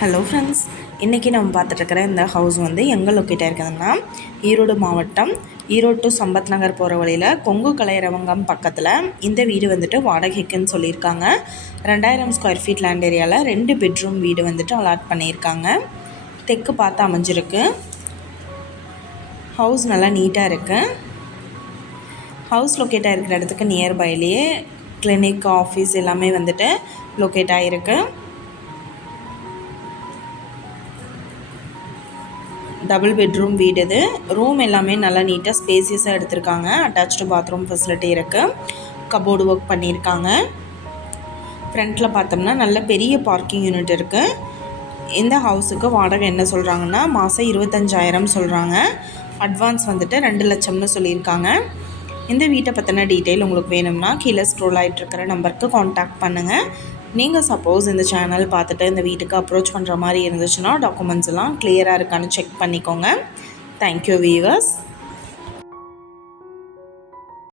Hello friends இன்றைக்கி நம்ம பார்த்துட்ருக்கிற இந்த ஹவுஸ் வந்து எங்கே லொக்கேட் ஆயிருக்குதுன்னா ஈரோடு மாவட்டம் ஈரோடு டு சம்பத் நகர் போகிற வழியில் கொங்கு கலையரவங்கம் பக்கத்தில் இந்த வீடு வந்துட்டு வாடகைக்குன்னு சொல்லியிருக்காங்க. ரெண்டாயிரம் ஸ்கொயர் ஃபீட் லேண்ட் ஏரியாவில் ரெண்டு பெட்ரூம் வீடு வந்துட்டு அலாட் பண்ணியிருக்காங்க. தெற்கு பார்த்து அமைஞ்சிருக்கு. ஹவுஸ் நல்லா நீட்டாக இருக்குது ஹவுஸ் லொக்கேட் ஆகிருக்கிற இடத்துக்கு நியர்பைலேயே கிளினிக் ஆஃபீஸ் எல்லாமே வந்துட்டு லொக்கேட் ஆகிருக்கு டபுள் பெட்ரூம் வீடு இது. ரூம் எல்லாமே நல்லா நீட்டாக ஸ்பேசியஸாக எடுத்திருக்காங்க. அட்டாச்டு பாத்ரூம் ஃபெசிலிட்டி இருக்குது கபோர்டு ஒர்க் பண்ணியிருக்காங்க ஃப்ரண்ட்டில் பார்த்தோம்னா நல்ல பெரிய பார்க்கிங் யூனிட் இருக்குது இந்த ஹவுஸுக்கு வாடகை என்ன சொல்கிறாங்கன்னா மாதம் இருபத்தஞ்சாயிரம் சொல்கிறாங்க அட்வான்ஸ் வந்துட்டு ரெண்டு லட்சம்னு சொல்லியிருக்காங்க. இந்த வீட்டை பற்றின டீட்டெயில் உங்களுக்கு வேணும்னா கீழே ஸ்க்ரோல் ஆகிட்டு இருக்கிற நம்பருக்கு காண்டாக்ட் பண்ணுங்கள் நீங்கள் சப்போஸ் இந்த சேனல் பார்த்துட்டு இந்த வீட்டுக்கு அப்ரோச் பண்ணுற மாதிரி இருந்துச்சுன்னா டாக்குமெண்ட்ஸ் எல்லாம் கிளியராக இருக்கான்னு செக் பண்ணிக்கோங்க. Thank you viewers